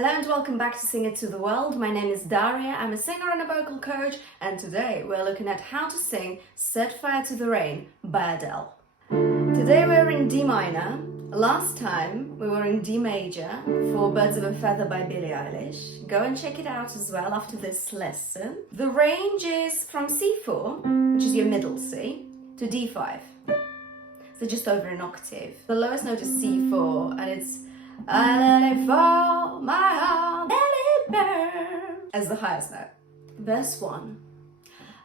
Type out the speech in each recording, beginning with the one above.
Hello and welcome back to Sing It to the World. My name is Daria, I'm a singer and a vocal coach, and today we're looking at how to sing Set Fire to the Rain by Adele. Today we're in D minor. Last time we were in D major for Birds of a Feather by Billie Eilish. Go and check it out as well after this lesson. The range is from C4, which is your middle C, to D5. So just over an octave. The lowest note is C4 and it's I let it fall, my heart, let it burn as the highest note. Verse 1.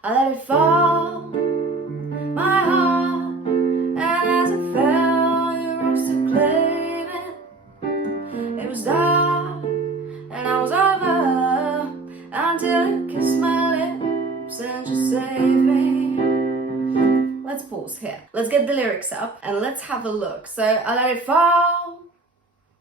I let it fall, my heart, and as it fell, you rose to claim it. It was dark, and I was over, until you kissed my lips and you saved me. Let's pause here. Let's get the lyrics up and let's have a look. So, I let it fall,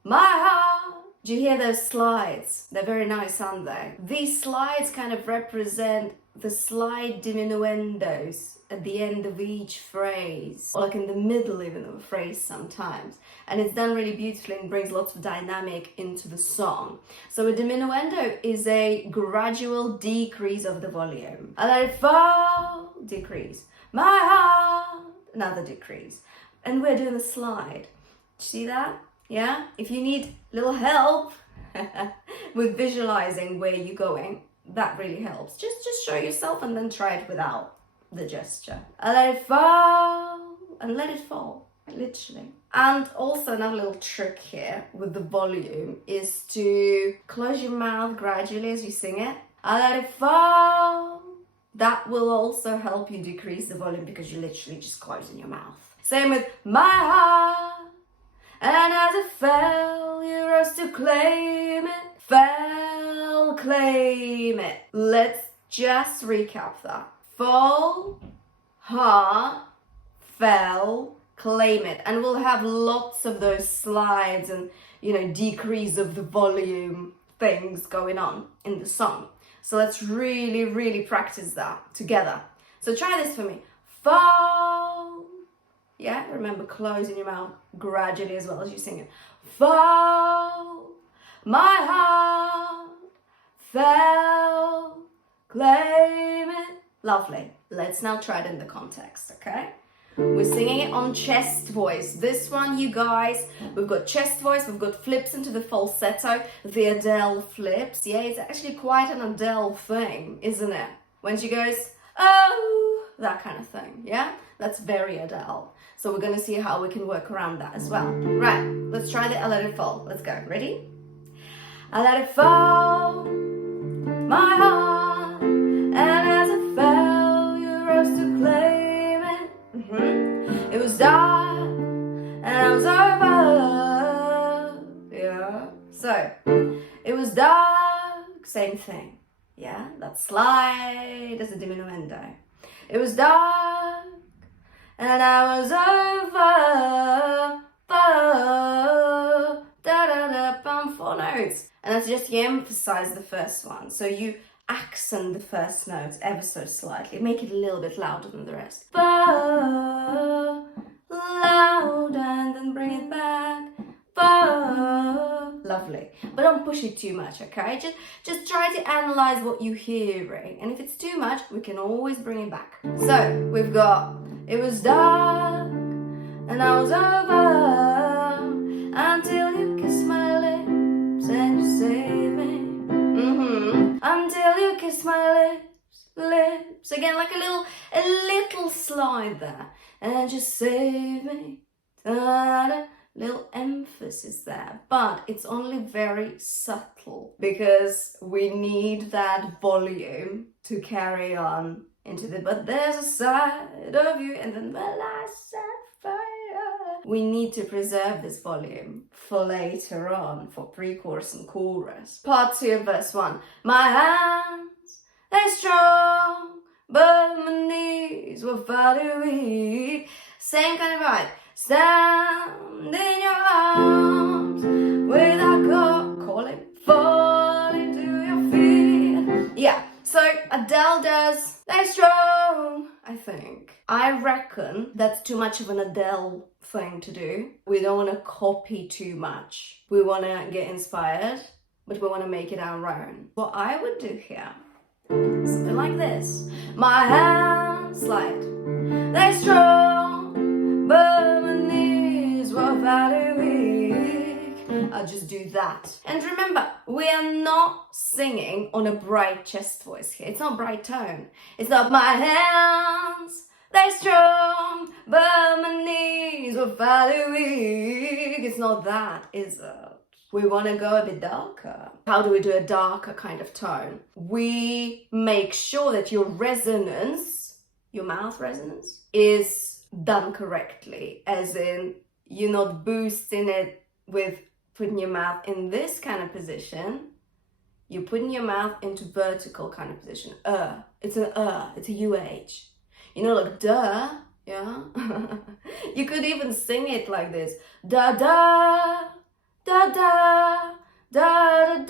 my heart. Do you hear those slides? They're very nice, aren't they? These slides kind of represent the slight diminuendos at the end of each phrase, or like in the middle even of a phrase sometimes. And it's done really beautifully and brings lots of dynamic into the song. So a diminuendo is a gradual decrease of the volume. I let it fall, decrease. My heart, another decrease. And we're doing a slide. See that? Yeah, if you need a little help with visualizing where you're going, that really helps. Just show yourself and then try it without the gesture. I let it fall and let it fall, literally. And also another little trick here with the volume is to close your mouth gradually as you sing it. I let it fall. That will also help you decrease the volume because you're literally just closing your mouth. Same with my heart. And as it fell, you rose to claim it. Fell, claim it. Let's just recap that. Fall, heart, fell, claim it. And we'll have lots of those slides and, decrease of the volume things going on in the song. So let's really, really practice that together. So try this for me. Fall. Yeah, remember closing your mouth gradually as well as you sing it. Fall, my heart, fell, claim it. Lovely. Let's now try it in the context, okay? We're singing it on chest voice. This one, you guys, we've got chest voice, we've got flips into the falsetto, the Adele flips. Yeah, it's actually quite an Adele thing, isn't it? When she goes, oh, that kind of thing, yeah? That's very Adele. So we're going to see how we can work around that as well. Right, let's try the I let it fall. Let's go. Ready? I let it fall, my heart, and as it fell, you rose to claim it. It was dark, and I was over. Yeah. So, it was dark, same thing. Yeah, that slide as a diminuendo. It was dark, and I was over, bum, 4 notes. And that's just you emphasize the first one. So you accent the first notes ever so slightly. Make it a little bit louder than the rest. Louder, and then bring it back. Lovely. But don't push it too much, okay? Just try to analyze what you're hearing. And if it's too much, we can always bring it back. So we've got, it was dark, and I was over, until you kissed my lips, and you saved me. Until you kissed my lips. Again, like a little slide there, and just saved me. Ta-da. Little emphasis there, but it's only very subtle because we need that volume to carry on into the but there's a side of you and then well I set fire. We need to preserve this volume for later on, for pre-chorus and chorus. Part 2 of verse 1. My hands, they're strong, but my knees were far too weak. Same kind of vibe. Stand in your arms without calling, falling to your feet. Yeah, so Adele does Stay Strong, I think. I reckon that's too much of an Adele thing to do. We don't want to copy too much. We want to get inspired but we want to make it our own. What I would do here, something like this. My hands slide, they're strong, but my knees were very weak. I'll just do that. And remember, we are not singing on a bright chest voice here. It's not bright tone. It's not my hands, they're strong, but my knees were very weak. It's not that, is it? We want to go a bit darker. How do we do a darker kind of tone? We make sure that your resonance, your mouth resonance, is done correctly. As in, you're not boosting it with putting your mouth in this kind of position. You're putting your mouth into vertical kind of position. It's an it's a UH. You know, like duh, yeah? You could even sing it like this. Da da. Da da da da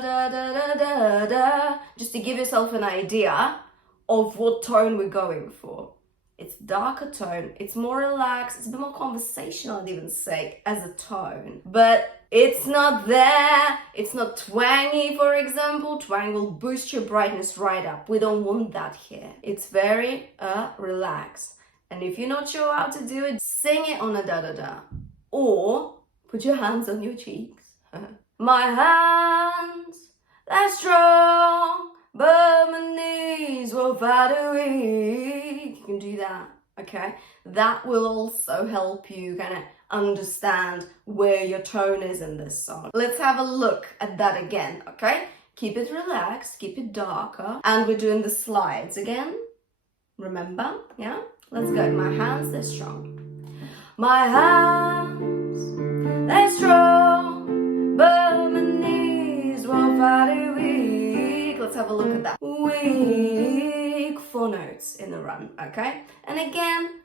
da da da da da, just to give yourself an idea of what tone we're going for. It's darker tone, it's more relaxed, it's a bit more conversational, I'd even say, as a tone. But it's not there, it's not twangy, for example. Twang will boost your brightness right up. We don't want that here. It's very relaxed. And if you're not sure how to do it, sing it on a da da da. Or put your hands on your cheeks. My hands, they're strong, but my knees were very weak. You can do that, okay? That will also help you kind of understand where your tone is in this song. Let's have a look at that again, okay? Keep it relaxed, keep it darker. And we're doing the slides again. Remember, yeah? Let's go. My hands, they're strong. My hands, they're strong, but my knees were very weak. Let's have a look at that. Weak, 4 notes in the run, okay? And again,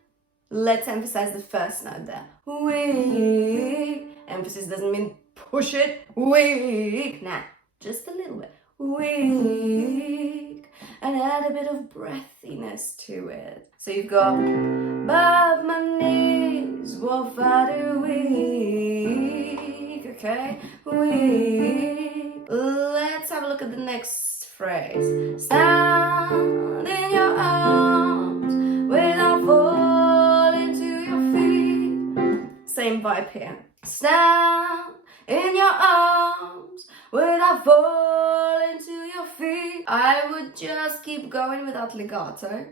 let's emphasize the first note there. Weak. Emphasis doesn't mean push it. Weak. Nah, just a little bit. Weak. And add a bit of breathiness to it. So you've got, but my knees were very weak, okay? Weak. Let's have a look at the next phrase. Stand in your arms without falling to your feet. Same vibe here. Stand in your arms without falling to your feet. I would just keep going without legato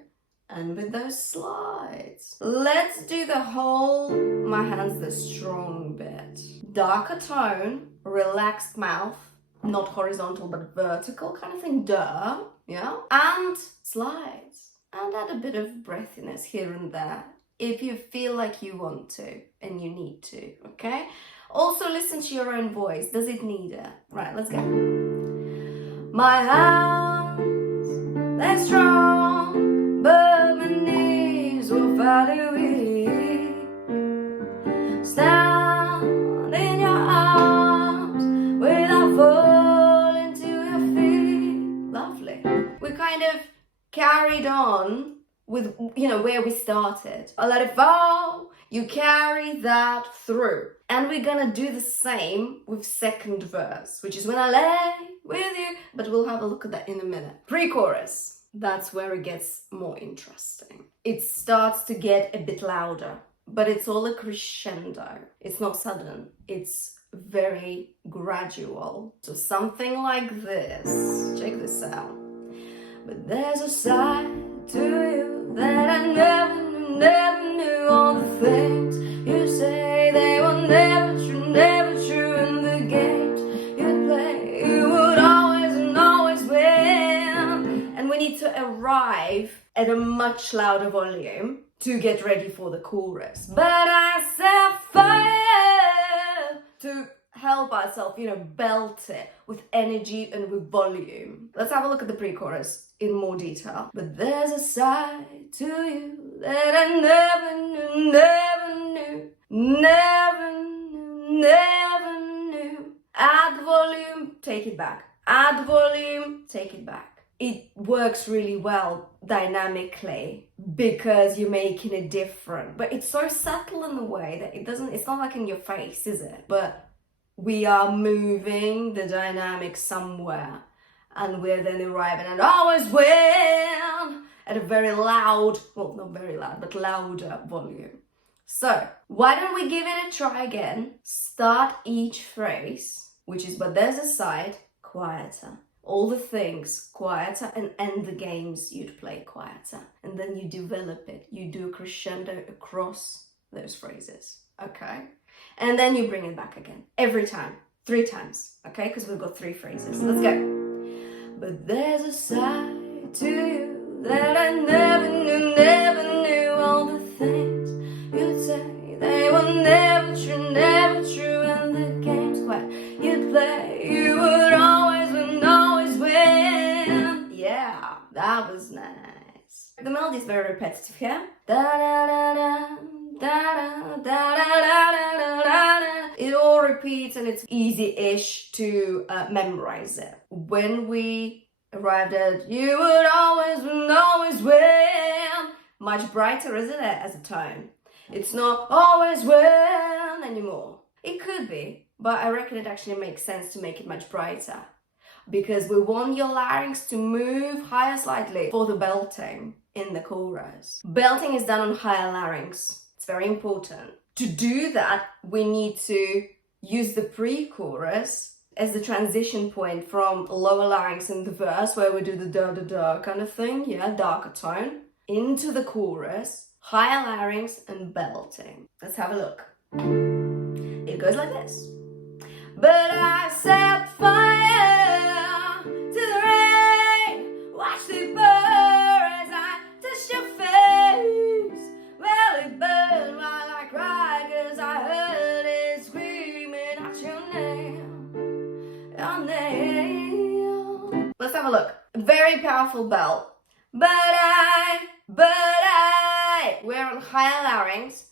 and with those slides. Let's do the whole my hands the strong bit. Darker tone, relaxed mouth, not horizontal but vertical kind of thing, duh, yeah? And slides. And add a bit of breathiness here and there if you feel like you want to and you need to, okay? Also listen to your own voice. Does it need it? Right, let's go. My hands, they're strong, but my knees were very weak. Stand in your arms without falling to your feet. Lovely. We kind of carried on with, you know, where we started. I let it fall. You carry that through. And we're gonna do the same with second verse, which is when I lay with you, but we'll have a look at that in a minute. Pre-chorus, that's where it gets more interesting. It starts to get a bit louder, but it's all a crescendo. It's not sudden, it's very gradual. So something like this, check this out. But there's a side to you that I never knew. All the things you say, they were never true in the games you play. You would always and always win. And we need to arrive at a much louder volume to get ready for the chorus. But I set fire to help ourselves, you know, belt it with energy and with volume. Let's have a look at the pre-chorus in more detail. But there's a side to you that I never knew. Add volume, take it back. Add volume, take it back. It works really well dynamically because you're making it different. But it's so subtle in the way that it's not like in your face, is it? But We are moving the dynamic somewhere, and we're then arriving at always win at a very loud, well, not very loud, but louder volume. So why don't we give it a try again? Start each phrase, which is but there's a side, quieter. All the things quieter, and end the games you'd play quieter. And then you develop it. You do a crescendo across those phrases, okay? And then you bring it back again. Every time. 3 times, okay? Because we've got 3 phrases. Let's go. But there's a side to you that I never knew all the things you'd say. They were never true, and the games quiet you'd play. You would always win. Yeah, that was nice. The melody is very repetitive here. Da-da-da-da, da-da-da-da-da-da-da. It all repeats and it's easy-ish to memorize it. When we arrived at you would always win, much brighter, isn't it, as a tone? It's not always win anymore. It could be, but I reckon it actually makes sense to make it much brighter, because we want your larynx to move higher slightly for the belting in the chorus. Belting is done on higher larynx. It's very important. To do that, we need to use the pre-chorus as the transition point from lower larynx in the verse, where we do the da-da-da kind of thing, yeah, darker tone, into the chorus, higher larynx and belting. Let's have a look. It goes like this. But I set fire to the rain, watch it burn as I touch your face. Well, it burned while I cried, 'cause I heard it screaming out your name, your name. Let's have a look. Very powerful belt. But I, we're on higher larynx.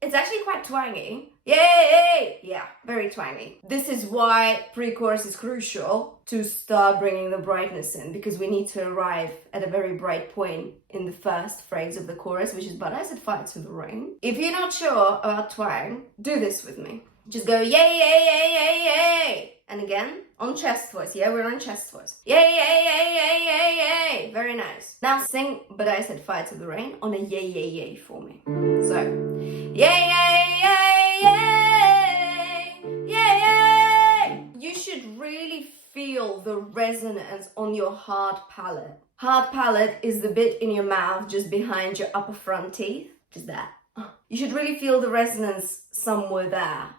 It's actually quite twangy. Yay! Yeah, very twangy. This is why pre-chorus is crucial to start bringing the brightness in, because we need to arrive at a very bright point in the first phrase of the chorus, which is but I set fire to the rain. If you're not sure about twang, do this with me. Just go yay, yay, yay, yay, yay. And again, on chest voice. Yeah, we're on chest voice. Yay, yay, yay, yay, yay, yay. Very nice. Now sing but I set fire to the rain on a yay, yay, yay for me. So, yay, yay, yay, yay, yay, yay. You should really feel the resonance on your hard palate. Hard palate is the bit in your mouth just behind your upper front teeth. Just that. You should really feel the resonance somewhere there.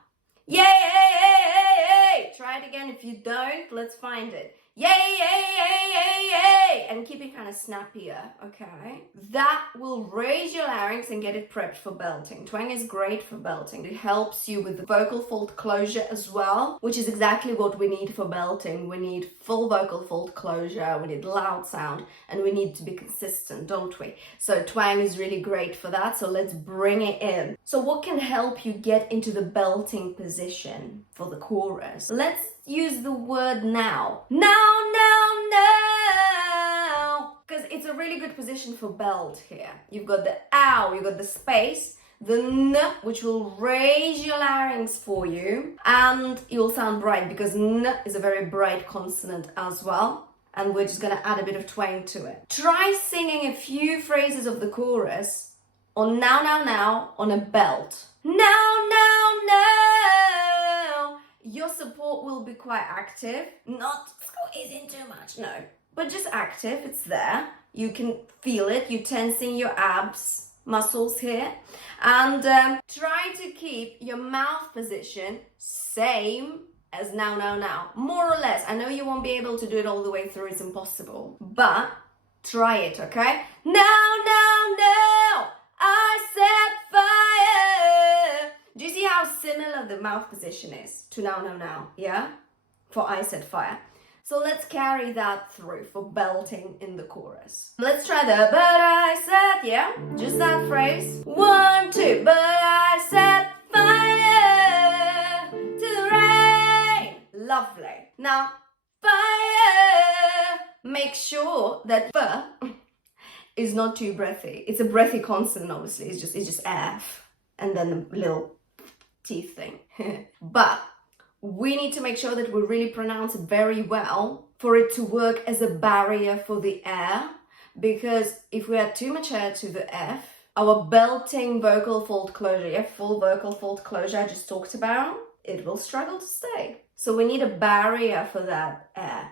Yay, yay, yay, yay, yay. Try it again. If you don't, let's find it. Yay, yay, yay, yay, yay. And keep it kind of snappier, okay? That will raise your larynx and get it prepped for belting. Twang is great for belting. It helps you with the vocal fold closure as well, which is exactly what we need for belting. We need full vocal fold closure, we need loud sound, and we need to be consistent, don't we? So twang is really great for that, so let's bring it in. So what can help you get into the belting position for the chorus? Let's use the word now. Now, because it's a really good position for belt here. You've got the ow, you've got the space, the n, which will raise your larynx for you, and you'll sound bright because n is a very bright consonant as well. And we're just gonna add a bit of twang to it. Try singing a few phrases of the chorus on now on a belt. Now. Your support will be quite active, not squeezing too much, no, but just active. It's there. You can feel it. You're tensing your abs muscles here, and try to keep your mouth position same as now, more or less. I know you won't be able to do it all the way through. It's impossible, but try it, okay? Now, I set fire. Do you see how similar the mouth position is to now, yeah? For I set fire. So let's carry that through for belting in the chorus. Let's try the but I set, yeah? Just that phrase. 1, 2, but I set fire to the rain. Lovely. Now, fire. Make sure that f is not too breathy. It's a breathy consonant, obviously. It's just F and then the little teeth thing. But we need to make sure that we really pronounce it very well for it to work as a barrier for the air. Because if we add too much air to the F, our belting vocal fold closure, full vocal fold closure I just talked about, it will struggle to stay. So we need a barrier for that air.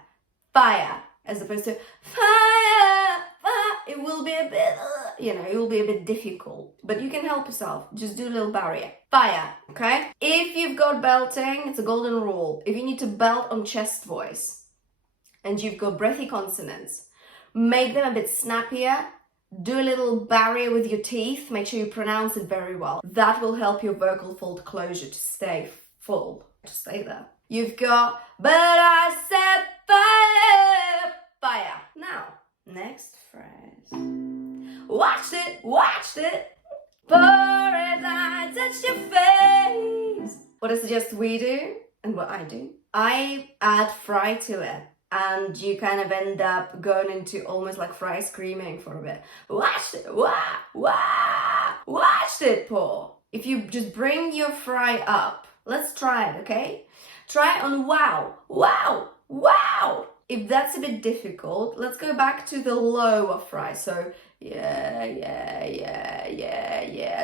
Fire, as opposed to fire, fire. It will be a bit, it will be a bit difficult. But you can help yourself. Just do a little barrier. Fire, okay? If you've got belting, it's a golden rule. If you need to belt on chest voice and you've got breathy consonants, make them a bit snappier. Do a little barrier with your teeth. Make sure you pronounce it very well. That will help your vocal fold closure to stay full, to stay there. You've got, but I said fire, fire. Now, next phrase. Watched it, for as I touched your face. What I suggest we do, and what I do, I add fry to it. And you kind of end up going into almost like fry screaming for a bit. Watched it, watched it, Paul. If you just bring your fry up, let's try it, okay? Try it on wow, wow, wow. If that's a bit difficult, let's go back to the lower fry. So, yeah.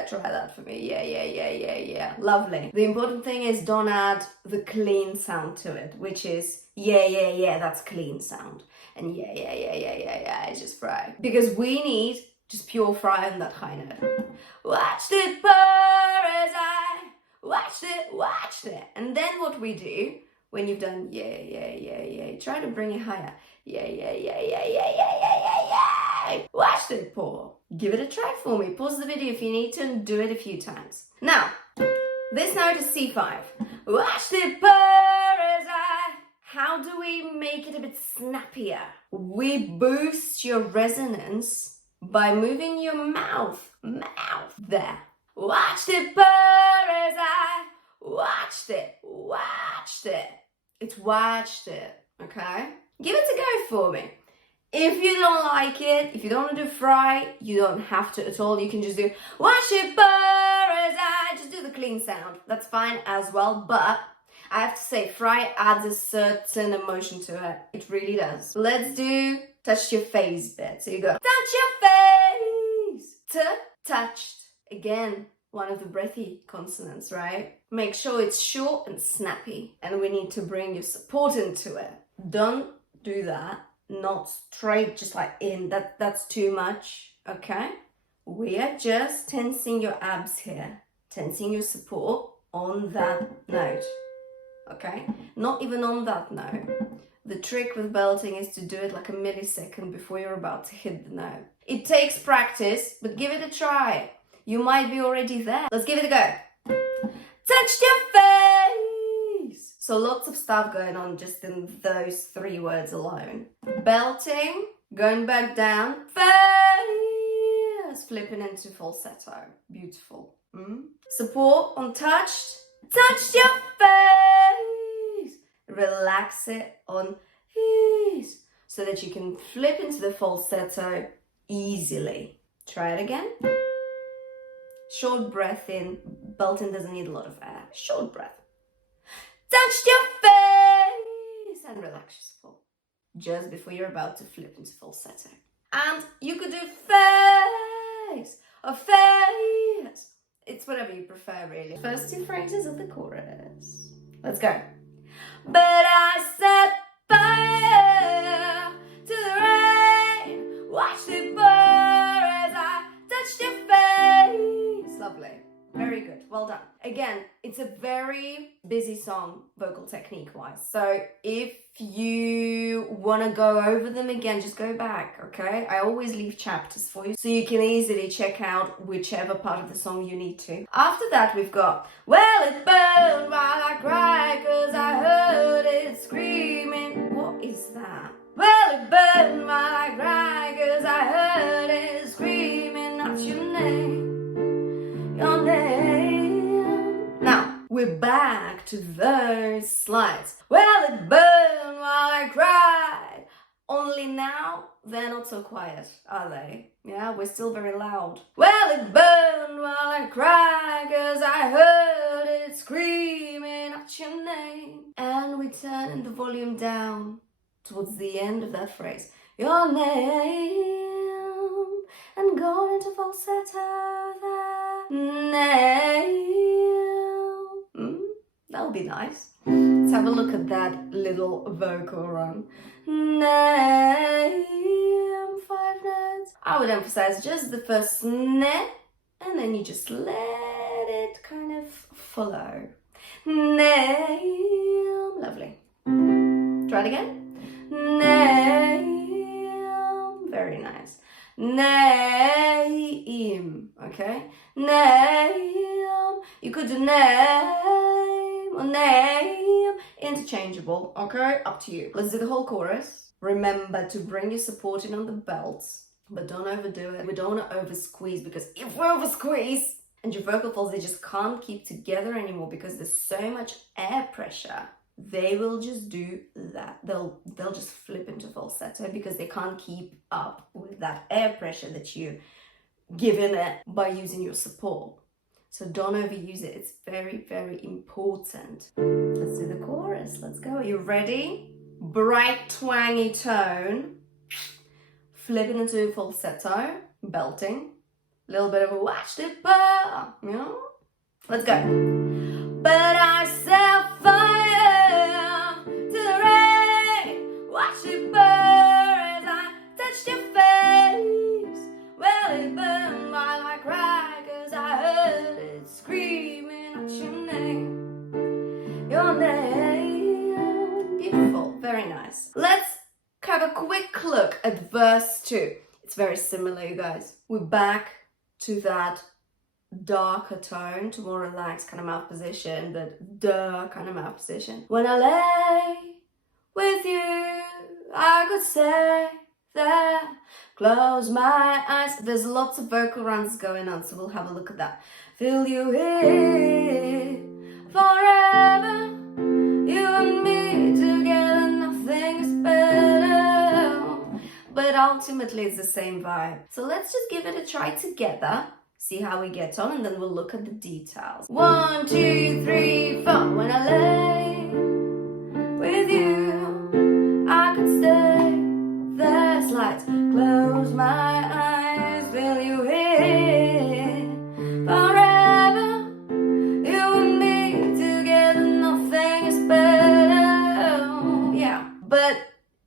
Try that for me. Yeah. Lovely. The important thing is don't add the clean sound to it, which is yeah, that's clean sound. And yeah, it's just fry. Because we need just pure fry on that high note. Watched it pour as I watched it. And then what we do, when you've done yeah, try to bring it higher. Yeah. Watched it pour. Give it a try for me. Pause the video if you need to and do it a few times. Now, this note is C5. Watched it pour as I. How do we make it a bit snappier? We boost your resonance by moving your mouth there. Watched it pour as I watched it. It's watched it, okay? Give it a go for me. If you don't like it, if you don't want to do fry, you don't have to at all. You can just do watch it pour as I, just do the clean sound. That's fine as well, but I have to say fry adds a certain emotion to it. It really does. Let's do touch your face bit. So you go touch your face. Touched. Again, one of the breathy consonants, right? Make sure it's short and snappy. And we need to bring your support into it. Don't do that. Not straight, just like in. That's too much, okay? We are just tensing your abs here. Tensing your support on that note, okay? Not even on that note. The trick with belting is to do it like a millisecond before you're about to hit the note. It takes practice, but give it a try. You might be already there. Let's give it a go. Touched your face. So lots of stuff going on just in those 3 words alone. Belting, going back down, face, flipping into falsetto. Beautiful. Support on touched. Touched your face. Relax it on ease so that you can flip into the falsetto easily. Try it again. Short breath in. Belting doesn't need a lot of air. Short breath. Touched your face and relax your support just before you're about to flip into falsetto. And you could do face or face. It's whatever you prefer, really. First 2 phrases of the chorus. Let's go. But I set fire to the rain. Watched it burn as I touched your face. Lovely. Very good. Well done. Again, it's a very busy song, vocal technique-wise. So if you want to go over them again, just go back, okay? I always leave chapters for you so you can easily check out whichever part of the song you need to. After that, we've got, well, it burned while I cried 'cause I heard it screaming. What is that? Well, it burned while I cried 'cause I heard it screaming out your name. Your name. Now, we're back to those slides. Well, it burned while I cried. Only now, they're not so quiet, are they? Yeah, we're still very loud. Well, it burned while I cried 'cause I heard it screaming out at your name. And we turn the volume down towards the end of that phrase. Your name. And go into falsetto there. Name. That'll be nice. Let's have a look at that little vocal run. Name. 5 notes. I would emphasize just the first ne, and then you just let it kind of follow. Name. Lovely. Try it again. Name. Very nice. Name. Okay. Name. You could do name or name. Interchangeable. Okay. Up to you. Let's do the whole chorus. Remember to bring your support in on the belts, but don't overdo it. We don't want to over squeeze, because if we over squeeze and your vocal folds, they just can't keep together anymore because there's so much air pressure. They will just do that. They'll just flip into falsetto because they can't keep up with that air pressure that you're giving it by using your support. So don't overuse it. It's very, very important. Let's do the chorus. Let's go. Are you ready? Bright, twangy tone. Flipping into falsetto. Belting. A little bit of a watch it burn. You know? Let's go. But I set fire to the rain. Watch it burn as I touched your face. Well, it burned while I cried, 'cause I heard it screaming at your name. Your name. Beautiful. Very nice. Let's have a quick look at verse 2. It's very similar, you guys. We're back to that darker tone, to more relaxed kind of mouth position, that duh kind of mouth position. When I lay with you, I could stay there, close my eyes. There's lots of vocal runs going on, so we'll have a look at that. Feel you here forever, you and me together, nothing is better. But ultimately it's the same vibe. So let's just give it a try together. See how we get on, and then we'll look at the details. 1, 2, 3, 4. When I lay with you, I could stay there. Slides. Close my eyes, feel you here forever. You and me together, nothing is better. Yeah, but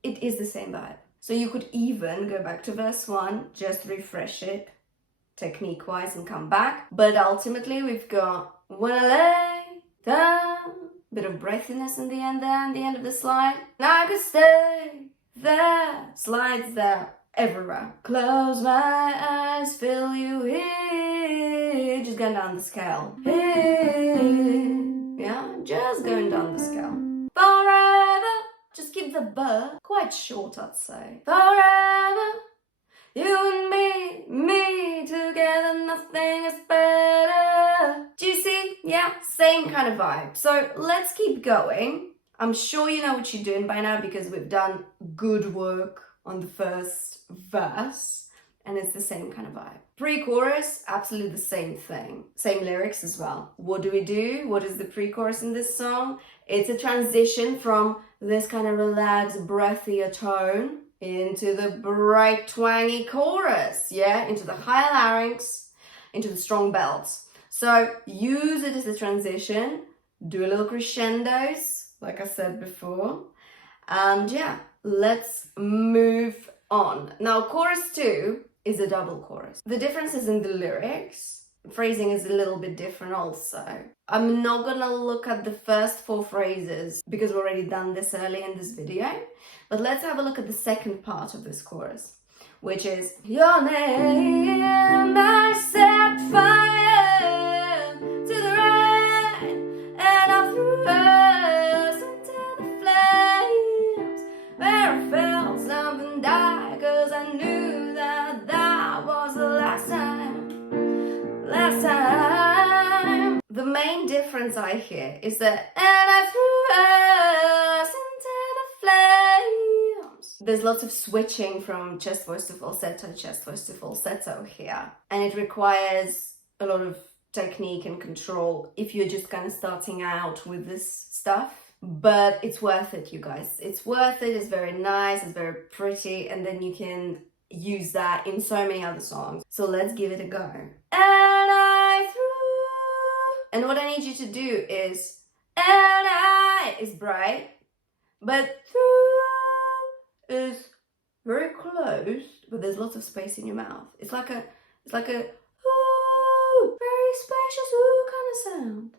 it is the same vibe. So you could even go back to verse 1, just refresh it technique-wise and come back. But ultimately we've got when I lay down, bit of breathiness in the end there, in the end of the slide. Now I could stay there, slides there, everywhere. Close my eyes, feel you here. Just going down the scale. Here, yeah, just going down the scale. Forever, just keep the burr quite short, I'd say. Forever, you and me together, nothing is better. Do you see? Yeah, same kind of vibe. So let's keep going. I'm sure you know what you're doing by now because we've done good work on the first verse, and it's the same kind of vibe. Pre-chorus, absolutely the same thing. Same lyrics as well. What do we do? What is the pre-chorus in this song? It's a transition from this kind of relaxed, breathier tone into the bright, twangy chorus, yeah? Into the high larynx, into the strong belts. So use it as a transition, do a little crescendos, like I said before, and yeah, let's move on. Now, chorus 2 is a double chorus. The difference is in the lyrics. Phrasing is a little bit different also. I'm not gonna look at the first 4 phrases because we've already done this early in this video, but let's have a look at the second part of this chorus, which is your name, I set fire to the rain, and I threw us into the flames, where I felt something die, 'cause I knew that that was the last time. The main difference I hear is that, and I threw us into the flames. There's lots of switching from chest voice to falsetto here, and it requires a lot of technique and control if you're just kind of starting out with this stuff. But it's worth it, you guys. It's worth it. It's very nice. It's very pretty. And then you can use that in so many other songs. So let's give it a go. And I threw. And what I need you to do is, and I is bright, but through is very close, but there's lots of space in your mouth. It's like a ooh, very spacious ooh kind of sound.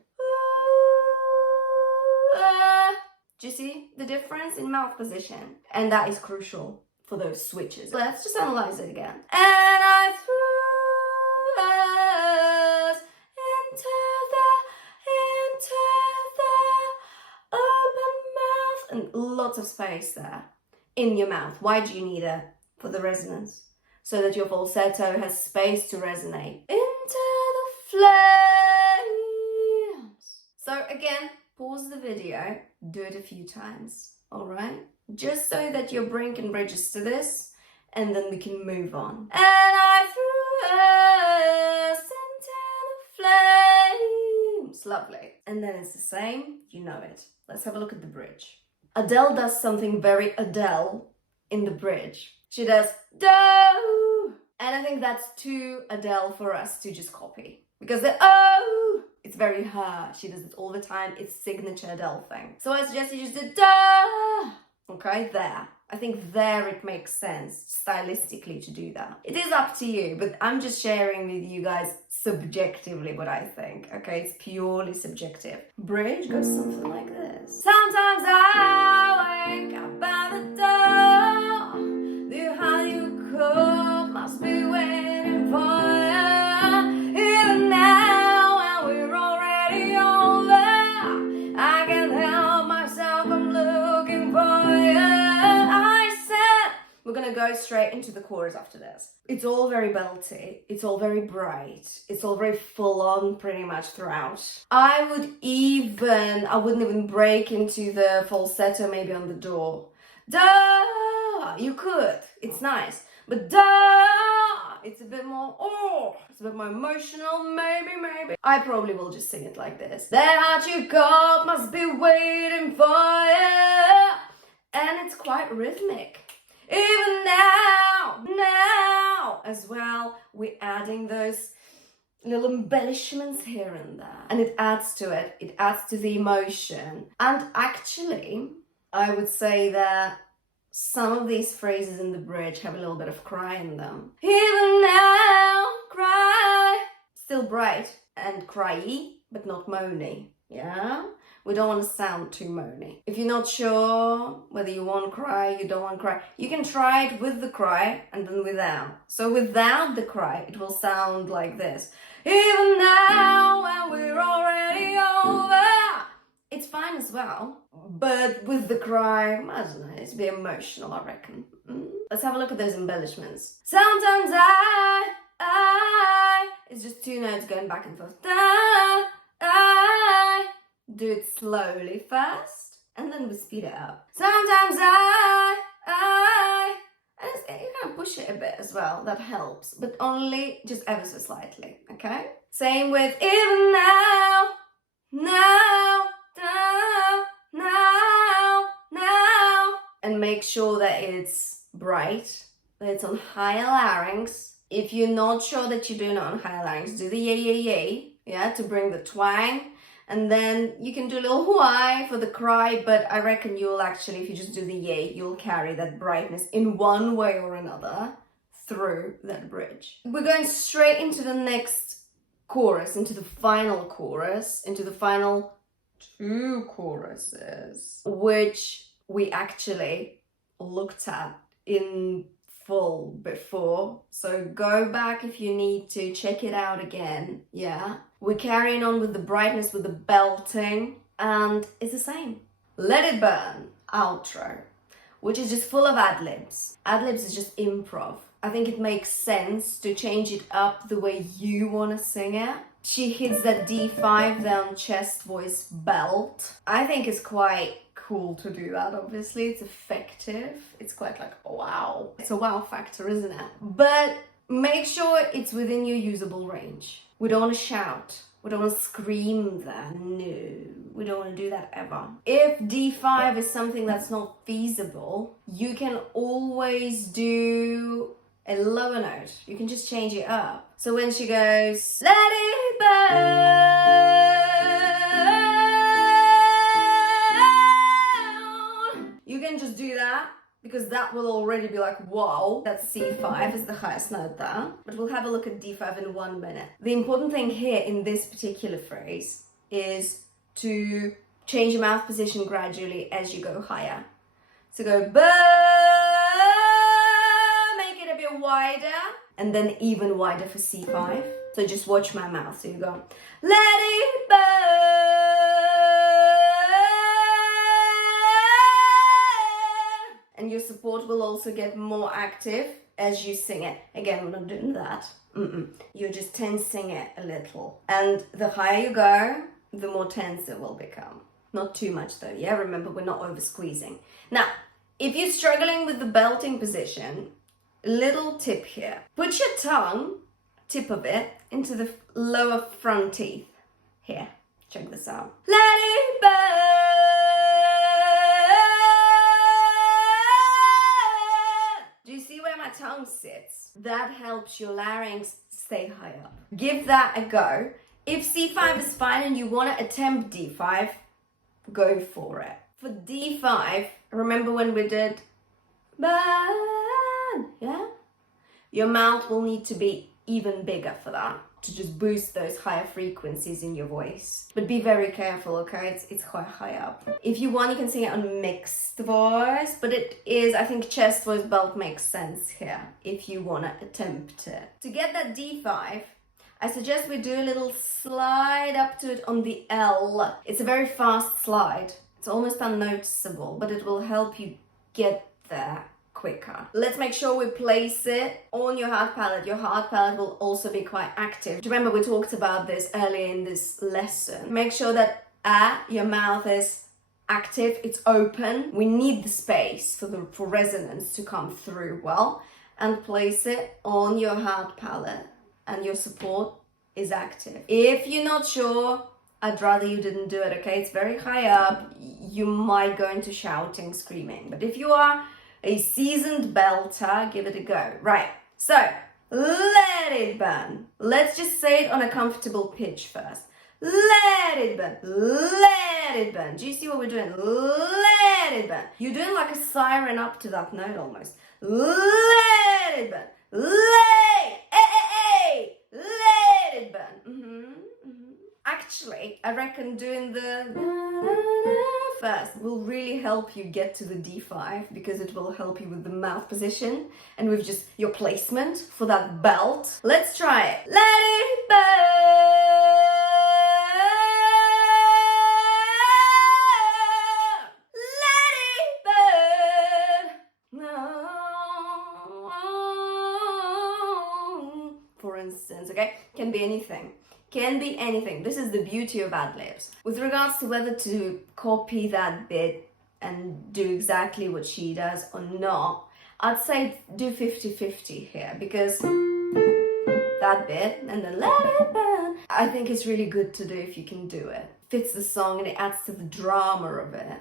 Do you see the difference in mouth position? And that is crucial for those switches. Let's just analyze it again. And I threw us into the open mouth, and lots of space there in your mouth. Why do you need it? For the resonance, so that your falsetto has space to resonate into the flames. So again, pause the video, do it a few times, all right? Just so that your brain can register this, and then we can move on. And I threw us into the flames. Lovely. And then it's the same, you know it. Let's have a look at the bridge. Adele does something very Adele in the bridge. She does do, and I think that's too Adele for us to just copy, because the oh, it's very her. She does it all the time. It's signature Adele thing. So I suggest you just do da. Okay, there. I think there it makes sense stylistically to do that. It is up to you, but I'm just sharing with you guys subjectively what I think. Okay, it's purely subjective. Bridge goes something like this. Sometimes I wake up at the door. The how you cook must be waiting for you. Even now, when we're already over, I can't help myself, I'm looking for you. I said, we're gonna go straight into the chorus after this. It's all very belty, it's all very bright, it's all very full on pretty much throughout. I wouldn't even break into the falsetto maybe on the door. Da! You could, it's nice, but da! It's a bit more, it's a bit more emotional, maybe. I probably will just sing it like this. That you got must be waiting for you. And it's quite rhythmic. Even now as well, we're adding those little embellishments here and there. And it adds to it. It adds to the emotion. And actually, I would say that some of these phrases in the bridge have a little bit of cry in them. Even now, cry. Still bright and cryy, but not moany. Yeah? We don't want to sound too moany. If you're not sure whether you want cry, you don't want cry, you can try it with the cry and then without. So without the cry, it will sound like this. Even now, when we're already over. It's fine as well, but with the cry, I don't know, it's a bit emotional, I reckon. Let's have a look at those embellishments. Sometimes it's just two notes going back and forth. I do it slowly first, and then we speed it up. Sometimes and you can push it a bit as well, that helps, but only just ever so slightly, okay? Same with even now, and make sure that it's bright, that it's on higher larynx. If you're not sure that you're doing it on higher larynx, do the yay, yeah, to bring the twang. And then you can do a little why for the cry, but I reckon you'll actually, if you just do the yay, you'll carry that brightness in one way or another through that bridge. We're going straight into the next chorus, into the final chorus, into the final two choruses, which we actually looked at in full before. So go back if you need to, check it out again, yeah? We're carrying on with the brightness, with the belting, and it's the same. Let It Burn, outro, which is just full of ad-libs. Ad-libs is just improv. I think it makes sense to change it up the way you want to sing it. She hits that D5 down chest voice belt. I think it's quite cool to do that, obviously. It's effective. It's quite like, wow. It's a wow factor, isn't it? But make sure it's within your usable range. We don't want to shout. We don't want to scream there. No, we don't want to do that ever. If D5 is something that's not feasible, you can always do a lower note. You can just change it up. So when she goes, let it burn, you can just do that, because that will already be like, wow, that's C5 is the highest note there. But we'll have a look at D5 in 1 minute. The important thing here in this particular phrase is to change your mouth position gradually as you go higher. So go burn, make it a bit wider, and then even wider for C5. So just watch my mouth. So you go, let it burn. And your support will also get more active as you sing it. Again, we're not doing that. You're just tensing it a little. And the higher you go, the more tense it will become. Not too much though, yeah? Remember, we're not over squeezing. Now, if you're struggling with the belting position, little tip here. Put your tongue, tip of it, into the lower front teeth. Here, check this out. Let it burn. Do you see where my tongue sits? That helps your larynx stay high up. Give that a go. If C5 is fine and you want to attempt D5, go for it. For D5, remember when we did burn, yeah? Your mouth will need to be even bigger for that, to just boost those higher frequencies in your voice. But be very careful, okay? It's quite high up. If you want, you can sing it on mixed voice, but it is, I think, chest voice belt makes sense here if you want to attempt it. To get that D5, I suggest we do a little slide up to it on the L. It's a very fast slide. It's almost unnoticeable, but it will help you get there quicker. Let's make sure we place it on your hard palate. Your hard palate will also be quite active. Remember, we talked about this earlier in this lesson. Make sure that your mouth is active, it's open. We need the space for resonance to come through well. And place it on your hard palate, and your support is active. If you're not sure, I'd rather you didn't do it, okay? It's very high up. You might go into shouting, screaming. But if you are a seasoned belter, give it a go. Right, so let it burn. Let's just say it on a comfortable pitch first. Let it burn, let it burn. Do you see what we're doing? Let it burn. You're doing like a siren up to that note almost. Let it burn, let it burn. Actually, I reckon doing the first will really help you get to the D5, because it will help you with the mouth position and with just your placement for that belt. Let's try it. Let it burn. Let it burn. No. For instance, okay? Can be anything. Can be anything. This is the beauty of ad-libs. With regards to whether to copy that bit and do exactly what she does or not, I'd say do 50-50 here, because that bit and then let it burn, I think it's really good to do if you can do it. Fits the song and it adds to the drama of it.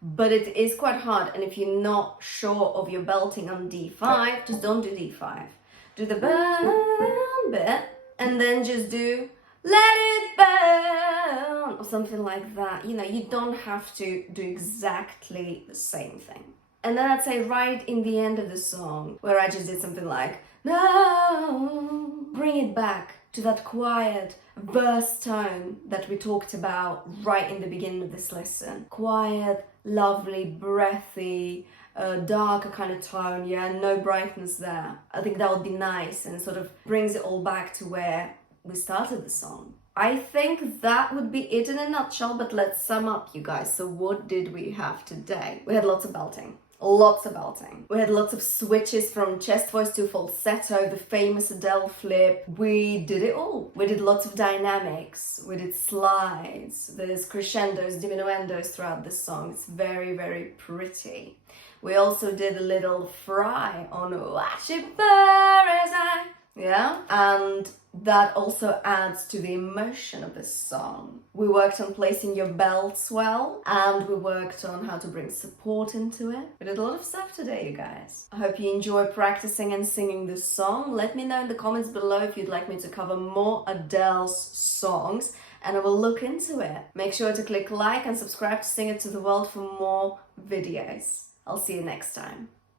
But it is quite hard, and if you're not sure of your belting on D5, just don't do D5. Do the burn bit and then just do let it burn, or something like that. You know, you don't have to do exactly the same thing. And then I'd say right in the end of the song, where I just did something like, no, bring it back to that quiet verse tone that we talked about right in the beginning of this lesson. Quiet, lovely, breathy, darker kind of tone, yeah, no brightness there. I think that would be nice, and sort of brings it all back to where we started the song. I think that would be it in a nutshell, but let's sum up, you guys. So what did we have today? We had lots of belting. Lots of belting. We had lots of switches from chest voice to falsetto, the famous Adele flip. We did it all. We did lots of dynamics. We did slides. There's crescendos, diminuendos throughout the song. It's very, very pretty. We also did a little fry on Watch It Burn As I Yeah, and that also adds to the emotion of this song. We worked on placing your belts well, and we worked on how to bring support into it. We did a lot of stuff today, you guys. I hope you enjoy practicing and singing this song. Let me know in the comments below if you'd like me to cover more Adele's songs, and I will look into it. Make sure to click like and subscribe to Sing It to the World for more videos. I'll see you next time.